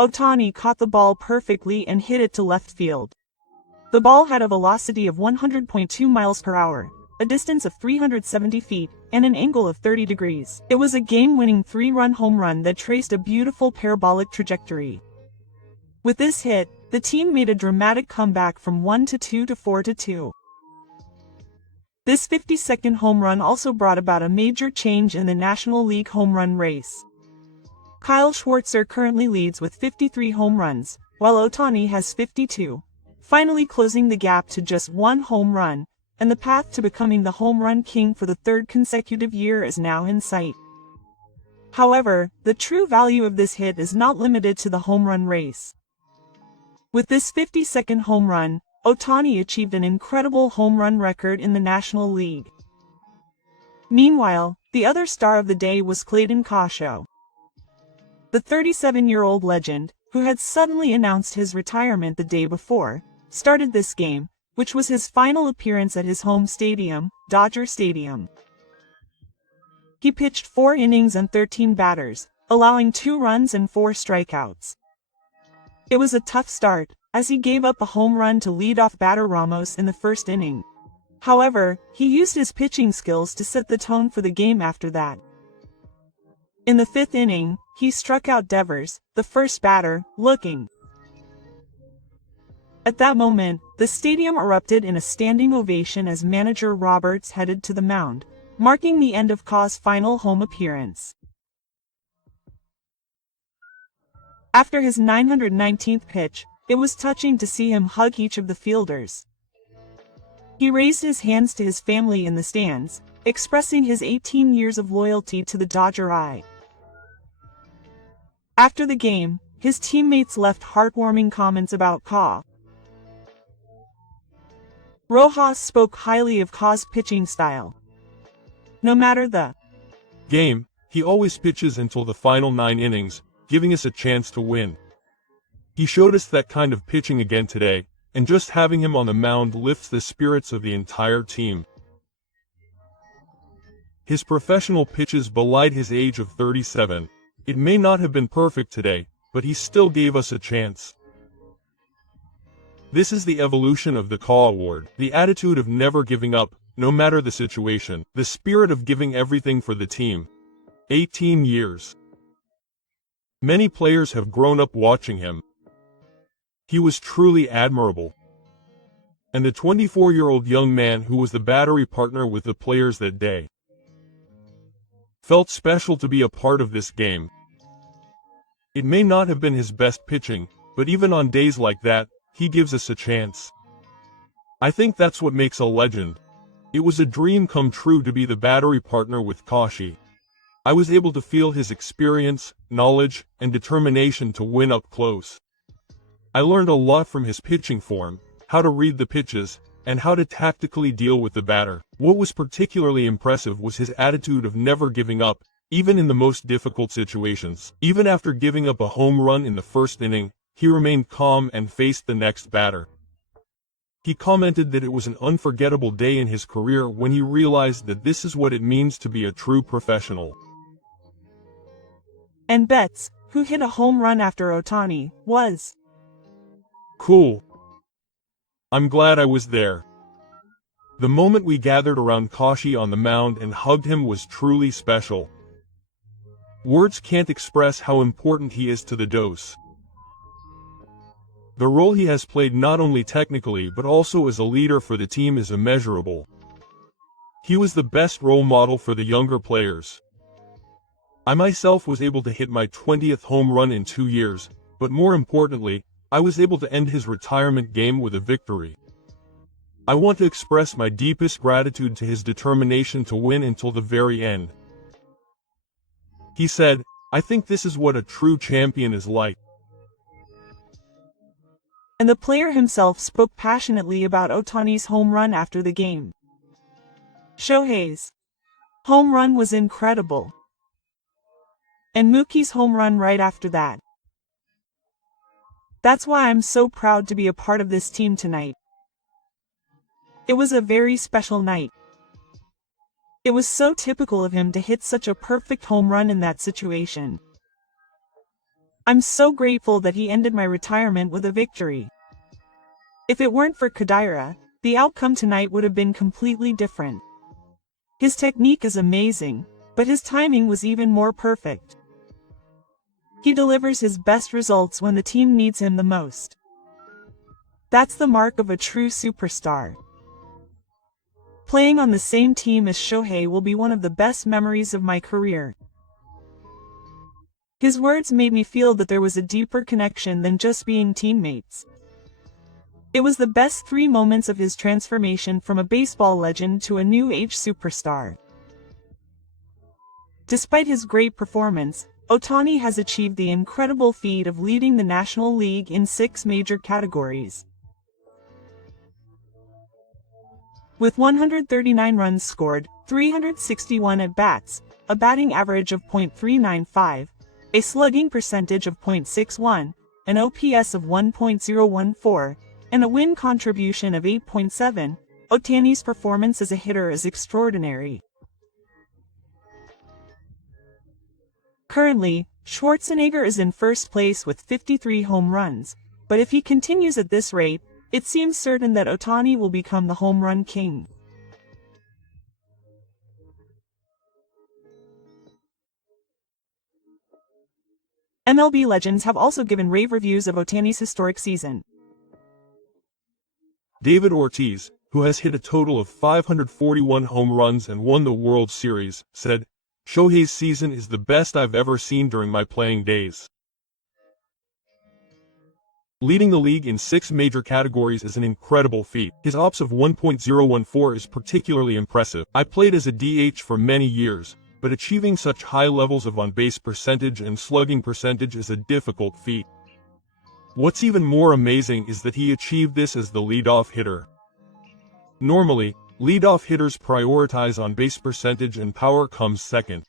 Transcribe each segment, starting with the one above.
Ohtani caught the ball perfectly and hit it to left field. The ball had a velocity of 100.2 miles per hour, a distance of 370 feet, and an angle of 30 degrees. It was a game-winning 3-run home run that traced a beautiful parabolic trajectory. With this hit, the team made a dramatic comeback from 1-2 to 4-2. This 52nd home run also brought about a major change in the National League home run race. Kyle Schwartzer currently leads with 53 home runs, while Ohtani has 52, finally closing the gap to just one home run, and the path to becoming the home run king for the third consecutive year is now in sight. However, the true value of this hit is not limited to the home run race. With this 52nd home run, Ohtani achieved an incredible home run record in the National League. Meanwhile, the other star of the day was Clayton Kershaw. The 37-year-old legend, who had suddenly announced his retirement the day before, started this game, which was his final appearance at his home stadium, Dodger Stadium. He pitched 4 innings and 13 batters, allowing 2 runs and 4 strikeouts. It was a tough start, as he gave up a home run to leadoff batter Ramos in the first inning. However, he used his pitching skills to set the tone for the game after that. In the 5th inning, he struck out Devers, the first batter, looking. At that moment, the stadium erupted in a standing ovation as manager Roberts headed to the mound, marking the end of Kaw's final home appearance. After his 919th pitch, it was touching to see him hug each of the fielders. He raised his hands to his family in the stands, expressing his 18 years of loyalty to the Dodger Eye. After the game, his teammates left heartwarming comments about Kaw. Rojas spoke highly of Kaw's pitching style. No matter the game, he always pitches until the final 9 innings, giving us a chance to win. He showed us that kind of pitching again today, and just having him on the mound lifts the spirits of the entire team. His professional pitches belied his age of 37. It may not have been perfect today, but he still gave us a chance. This is the evolution of the Kaw Award, the attitude of never giving up, no matter the situation, the spirit of giving everything for the team. 18 years. Many players have grown up watching him. He was truly admirable. And the 24-year-old young man who was the battery partner with the players that day felt special to be a part of this game. It may not have been his best pitching, but even on days like that, he gives us a chance. I think that's what makes a legend. It was a dream come true to be the battery partner with Kashi. I was able to feel his experience, knowledge, and determination to win up close. I learned a lot from his pitching form, how to read the pitches, and how to tactically deal with the batter. What was particularly impressive was his attitude of never giving up, even in the most difficult situations. Even after giving up a home run in the first inning, he remained calm and faced the next batter. He commented that it was an unforgettable day in his career when he realized that this is what it means to be a true professional. And Betts, who hit a home run after Ohtani, was cool. I'm glad I was there. The moment we gathered around Kashi on the mound and hugged him was truly special. Words can't express how important he is to the Dose. The role he has played not only technically but also as a leader for the team is immeasurable. He was the best role model for the younger players. I myself was able to hit my 20th home run in 2 years, but more importantly, I was able to end his retirement game with a victory. I want to express my deepest gratitude to his determination to win until the very end. He said, I think this is what a true champion is like. And the player himself spoke passionately about Ohtani's home run after the game. Shohei's home run was incredible. And Mookie's home run right after that. That's why I'm so proud to be a part of this team tonight. It was a very special night. It was so typical of him to hit such a perfect home run in that situation. I'm so grateful that he ended my retirement with a victory. If it weren't for Kadira, the outcome tonight would have been completely different. His technique is amazing, but his timing was even more perfect. He delivers his best results when the team needs him the most. That's the mark of a true superstar. Playing on the same team as Shohei will be one of the best memories of my career. His words made me feel that there was a deeper connection than just being teammates. It was the best 3 moments of his transformation from a baseball legend to a new age superstar. Despite his great performance, Ohtani has achieved the incredible feat of leading the National League in 6 major categories. With 139 runs scored, 361 at-bats, a batting average of .395, a slugging percentage of .61, an OPS of 1.014, and a win contribution of 8.7, Ohtani's performance as a hitter is extraordinary. Currently, Schwarzenegger is in first place with 53 home runs, but if he continues at this rate, it seems certain that Ohtani will become the home run king. MLB legends have also given rave reviews of Ohtani's historic season. David Ortiz, who has hit a total of 541 home runs and won the World Series, said, "Shohei's season is the best I've ever seen during my playing days. Leading the league in 6 major categories is an incredible feat. His OPS of 1.014 is particularly impressive. I played as a DH for many years, but achieving such high levels of on-base percentage and slugging percentage is a difficult feat. What's even more amazing is that he achieved this as the leadoff hitter. Normally, leadoff hitters prioritize on-base percentage and power comes second.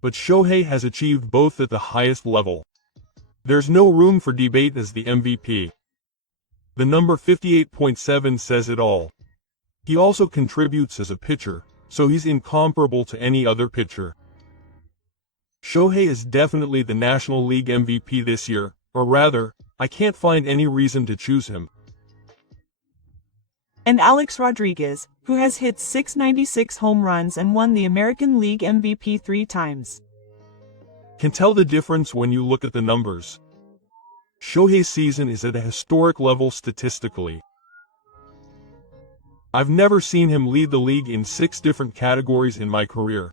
But Shohei has achieved both at the highest level. There's no room for debate as the MVP. The number 58.7 says it all. He also contributes as a pitcher, so he's incomparable to any other pitcher. Shohei is definitely the National League MVP this year, or rather, I can't find any reason to choose him." And Alex Rodriguez, who has hit 696 home runs and won the American League MVP 3 times. Can tell the difference when you look at the numbers. Shohei's season is at a historic level statistically. I've never seen him lead the league in 6 different categories in my career.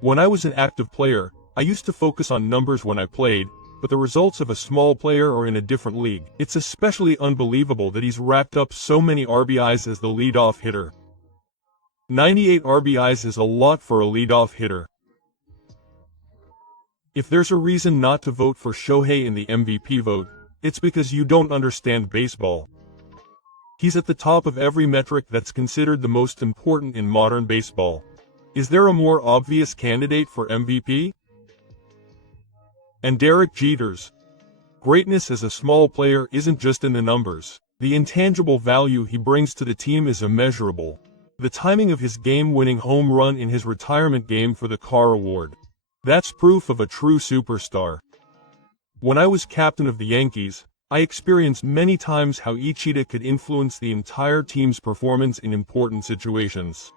When I was an active player, I used to focus on numbers when I played, but the results of a small player are in a different league. It's especially unbelievable that he's racked up so many RBIs as the leadoff hitter. 98 RBIs is a lot for a leadoff hitter. If there's a reason not to vote for Shohei in the MVP vote, it's because you don't understand baseball. He's at the top of every metric that's considered the most important in modern baseball. Is there a more obvious candidate for MVP? And Derek Jeter's greatness as a small player isn't just in the numbers. The intangible value he brings to the team is immeasurable. The timing of his game-winning home run in his retirement game for the Carr Award. That's proof of a true superstar. When I was captain of the Yankees, I experienced many times how Ichida could influence the entire team's performance in important situations.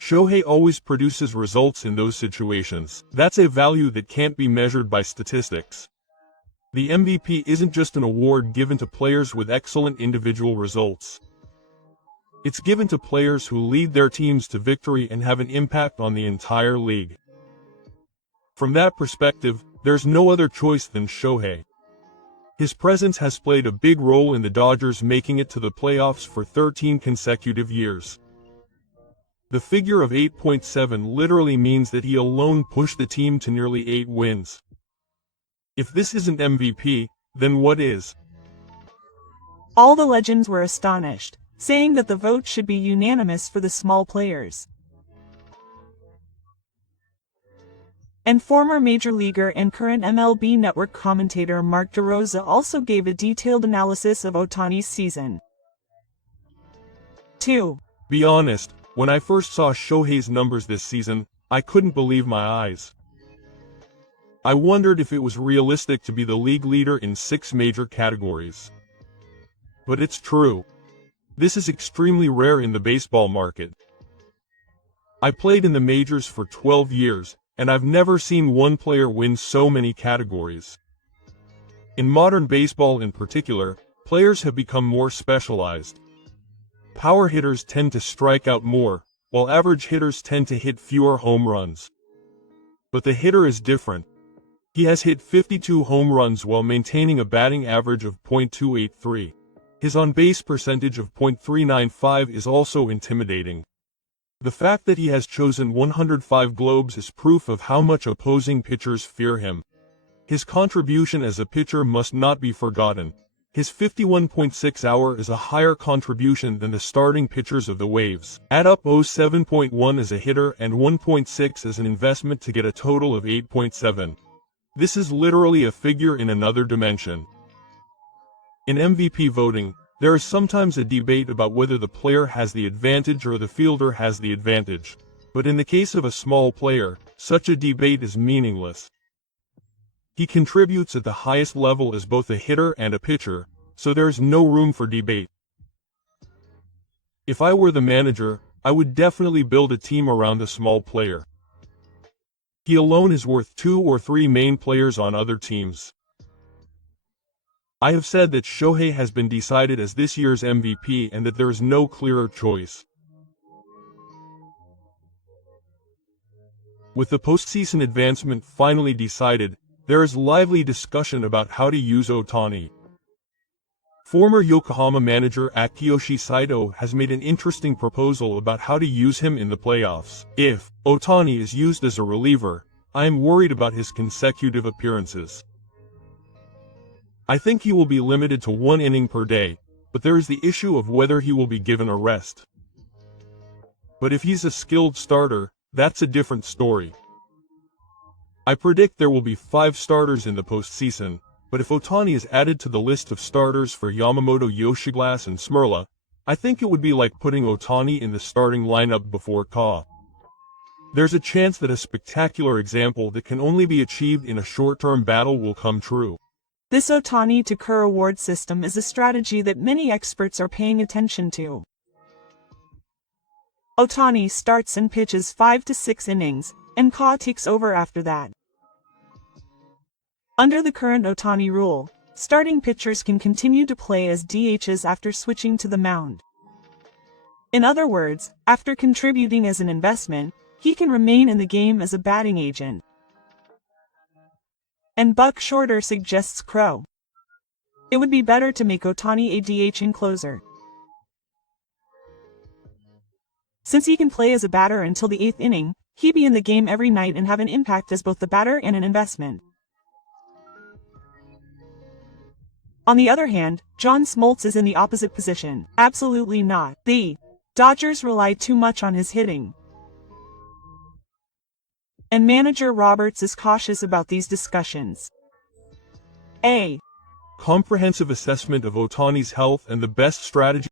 Shohei always produces results in those situations. That's a value that can't be measured by statistics. The MVP isn't just an award given to players with excellent individual results. It's given to players who lead their teams to victory and have an impact on the entire league. From that perspective, there's no other choice than Shohei. His presence has played a big role in the Dodgers making it to the playoffs for 13 consecutive years. The figure of 8.7 literally means that he alone pushed the team to nearly 8 wins. If this isn't MVP, then what is? All the legends were astonished, saying that the vote should be unanimous for the small players. And former Major Leaguer and current MLB Network commentator Mark DeRosa also gave a detailed analysis of Ohtani's season. 2. Be honest, when I first saw Shohei's numbers this season, I couldn't believe my eyes. I wondered if it was realistic to be the league leader in 6 major categories. But it's true. This is extremely rare in the baseball market. I played in the majors for 12 years, and I've never seen one player win so many categories. In modern baseball in particular, players have become more specialized. Power hitters tend to strike out more, while average hitters tend to hit fewer home runs. But the hitter is different. He has hit 52 home runs while maintaining a batting average of .283. His on-base percentage of .395 is also intimidating. The fact that he has chosen 105 globes is proof of how much opposing pitchers fear him. His contribution as a pitcher must not be forgotten. His 51.6 hour is a higher contribution than the starting pitchers of the Waves. Add up 7.1 as a hitter and 1.6 as an investment to get a total of 8.7. This is literally a figure in another dimension. In MVP voting, there is sometimes a debate about whether the player has the advantage or the fielder has the advantage. But in the case of a small player, such a debate is meaningless. He contributes at the highest level as both a hitter and a pitcher, so there is no room for debate. If I were the manager, I would definitely build a team around the small player. He alone is worth 2 or 3 main players on other teams. I have said that Shohei has been decided as this year's MVP and that there is no clearer choice. With the postseason advancement finally decided, there is lively discussion about how to use Ohtani. Former Yokohama manager Akiyoshi Saito has made an interesting proposal about how to use him in the playoffs. If Ohtani is used as a reliever, I am worried about his consecutive appearances. I think he will be limited to 1 inning per day, but there is the issue of whether he will be given a rest. But if he's a skilled starter, that's a different story. I predict there will be 5 starters in the postseason, but if Ohtani is added to the list of starters for Yamamoto, Yoshiglass and Smrla, I think it would be like putting Ohtani in the starting lineup before Ka. There's a chance that a spectacular example that can only be achieved in a short-term battle will come true. This Ohtani to Kerr award system is a strategy that many experts are paying attention to. Ohtani starts and pitches 5 to 6 innings, and Ka takes over after that. Under the current Ohtani rule, starting pitchers can continue to play as DHs after switching to the mound. In other words, after contributing as an investment, he can remain in the game as a batting agent. And Buck Shorter suggests Crow. It would be better to make Ohtani a DH and closer. Since he can play as a batter until the 8th inning, he'd be in the game every night and have an impact as both the batter and an investment. On the other hand, John Smoltz is in the opposite position. Absolutely not. The Dodgers rely too much on his hitting. And manager Roberts is cautious about these discussions. A comprehensive assessment of Ohtani's health and the best strategy